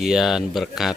pembagian berkat.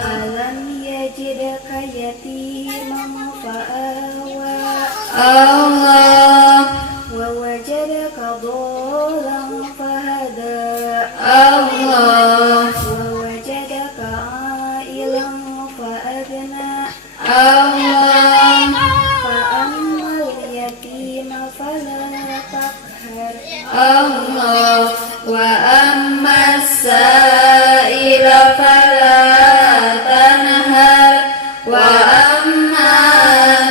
Alam yajidka yatiman fa'awa wa wajadaka dhalan fahada wa wajadaka ailan fa'agna fa'ammal yatima fala taqhar wa ammas sa'ila fala tanhar wa amma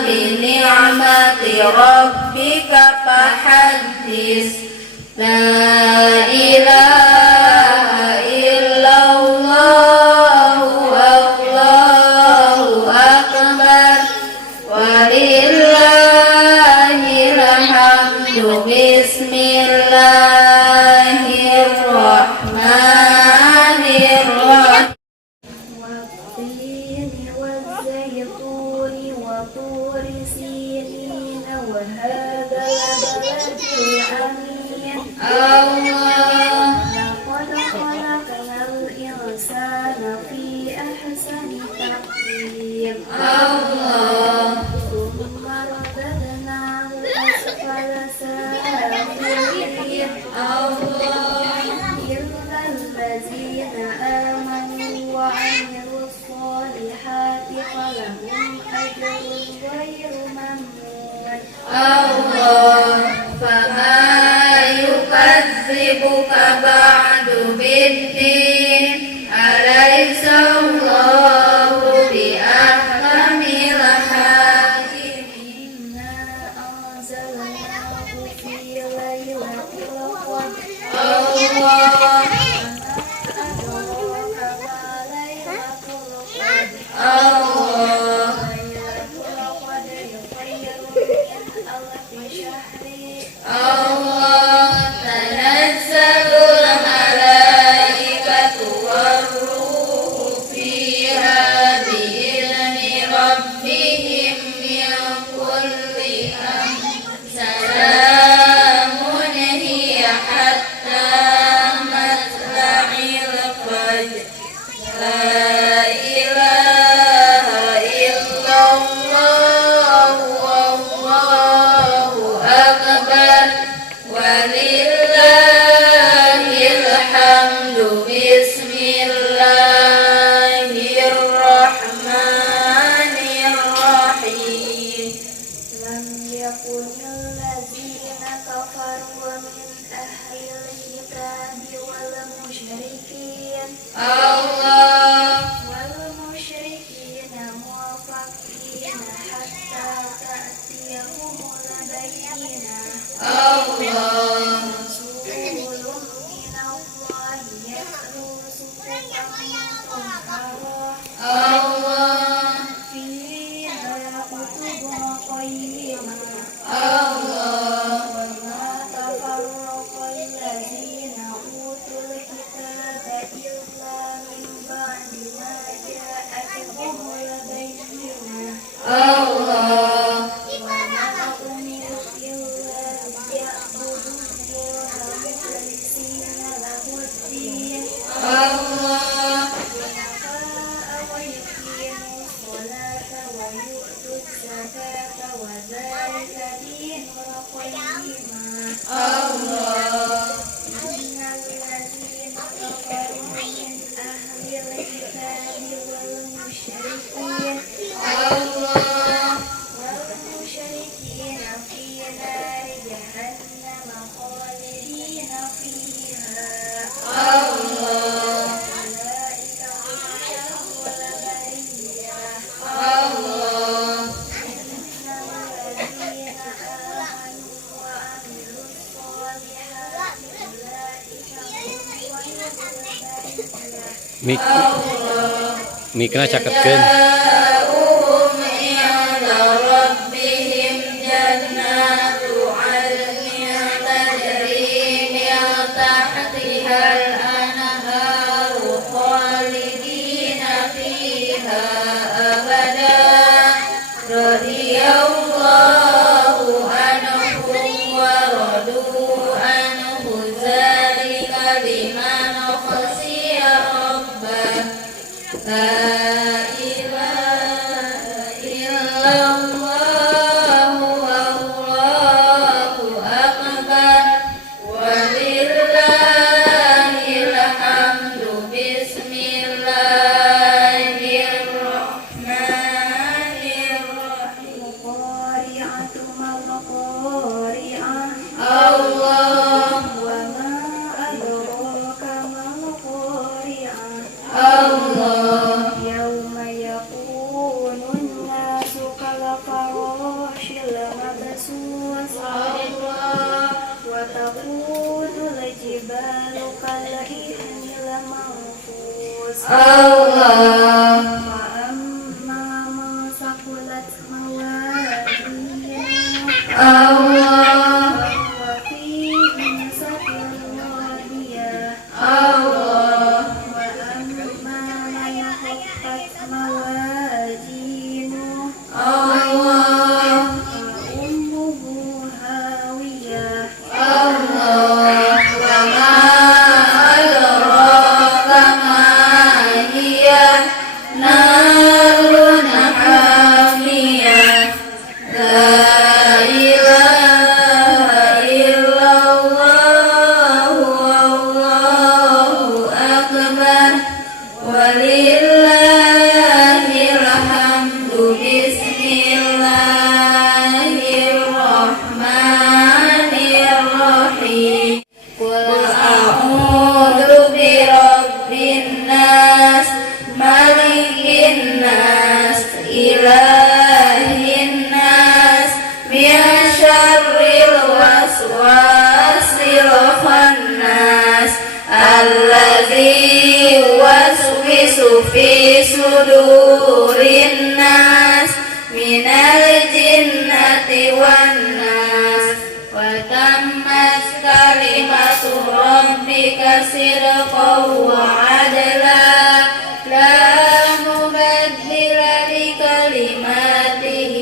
bi ni'mati rabbika fahaddis la ilaha illallah wallahu akbar walillahil hamdu bismillahirrahmanirrahim. والتين والزيتون وطور سينين وهذا البلد الأمين لقد خلقنا الإنسان في أحسن تقويم ثم رددناه أسفل سافلين إلا الذين آمنوا وعملوا الصالحات فلهم أجر غير ممنون فما يكذبك بعد بالدين أليس الله بأحكم الحاكمين. إنا أنزلناه في ليلة القدر الله أدراك ما ليلة القدر الله ليلة القدر خير من ألف شهر الله تنزل الملائكة والروح فيها بإذن ربهم من كل أمر سلام هي حتى مطلع الفجر لا إله إلا الله والله أكبر ولله الحمد بسم الله الرحمن الرحيم. لم يكن الذين كفروا من أهل الكتاب والمشركين موفقين حتى تأتيهم البينة رسول من الله يتلو صحفا مطهرة فيها كتب قيمة وما تفرق الذين أوتوا الكتاب إلا من بعد ما جاءتهم البينة وما أمروا إلا ليعبدوا الله مخلصين له الدين حنفاء ويقيموا الصلاة ويؤتوا الزكاة وذلك دين القيمة إن الذين كفروا من أهل الكتاب والمشركين في نار جهنم خالدين فيها ألا Mik mikna cakekeun. جزاؤهم عند ربهم جنات عدن تجري من تحتها الأنهار خالدين فيها أبدا رضي الله عنهم ورضوا عنه ذلك لمن خشي ربه لا إله إلا الله والله أكبر ولله الحمد بسم الله الرحمن الرحيم القارعة ما القارعة الله وما أدراك ما القارعة الله يوم يكون الناس كالفراش المبثوث وتكون الجبال كالعهن المنفوش الله وأما من ثقلت موازينه الله فهو في عيشة راضية الله وأما من خفت موازينه الله فأمه هاوية الله وما أدراك ما هي نار حامية لا إله إلا الله والله أكبر ولله الحمد بسم الله الرحمن الرحيم قل أعوذ برب الناس ملك الناس إله الناس من شر الوسواس الخناس الذي يوسوس في صدور الناس من الجنة والناس وتمت كلمة ربك صدقا وعدلا لا مبدل لكلماته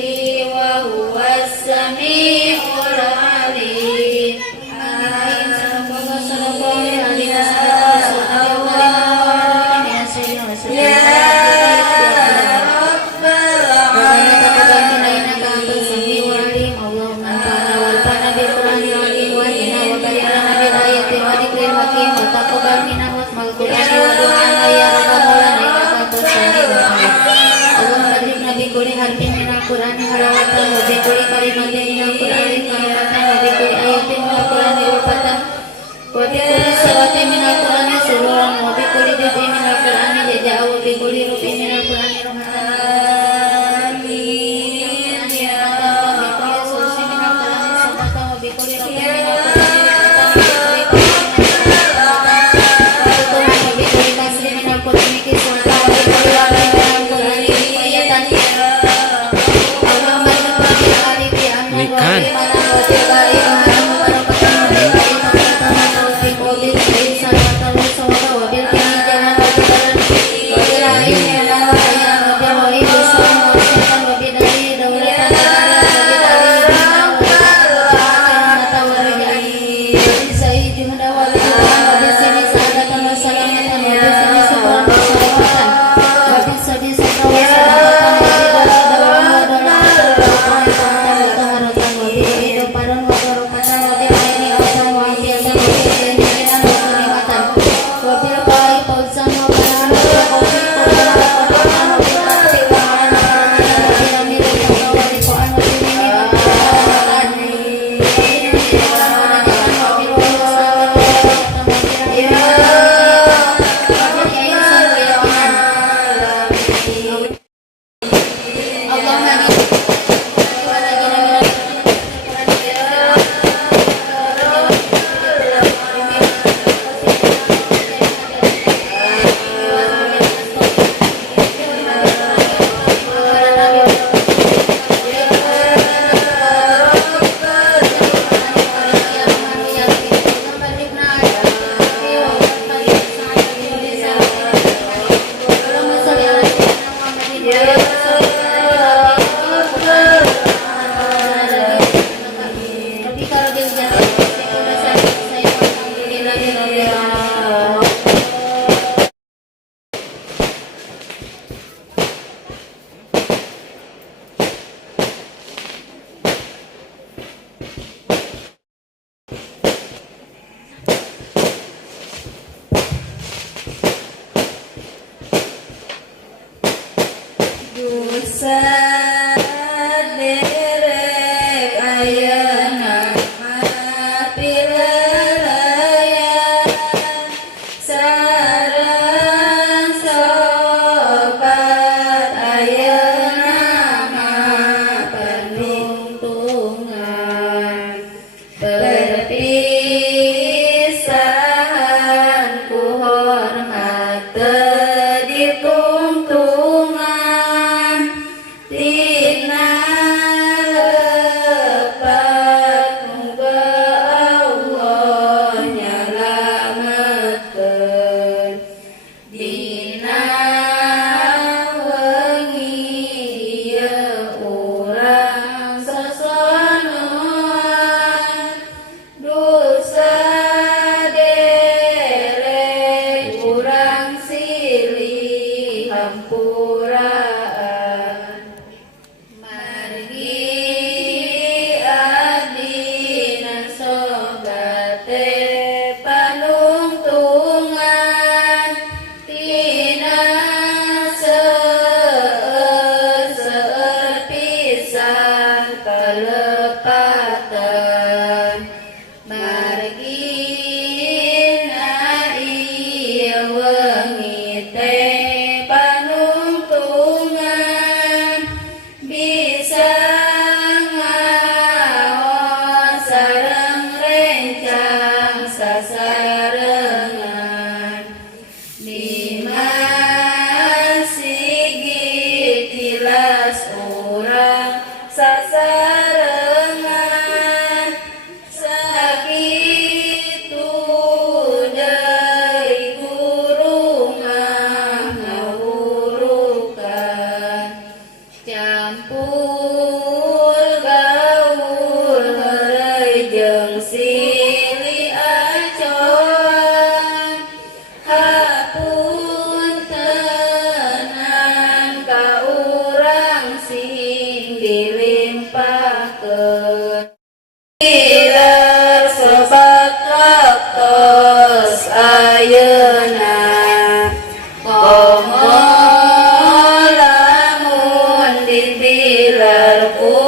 وهو السميع العليم آمين صدق الله العلي يا رب العالمين اللهم انفعنا وارفعنا بالقران العظيم واهدنا وبلغنا بالآية وذكر الحكيم وتقبل منا واسم القرآن ayeuna komo lamun dibilarku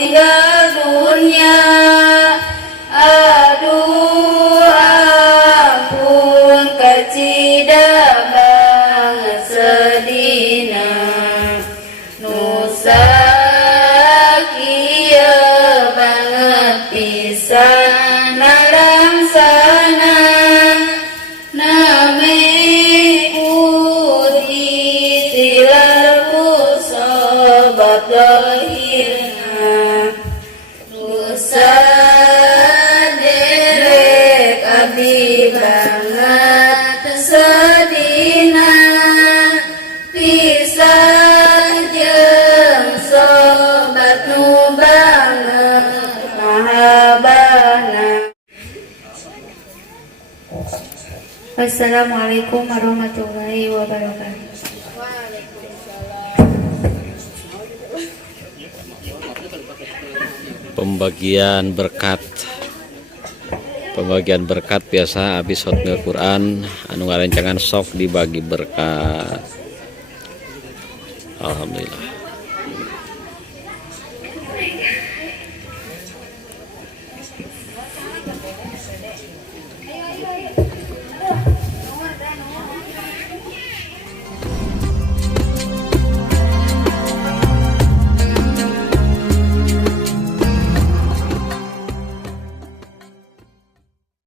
tinggal dunia. Aduh ampun kacida banget sedina nusa kieu banget pisan narangsana name putih tilarku sobat dohirna nusa derek abdi banget sedina pisah jeung sobat nu banget mahabana. Wassalamualaikum warahmatullahi wabarakatuh. Pembagian berkat biasa habis hotmil Quran anu ngarencangan sok dibagi berkat. Alhamdulillah.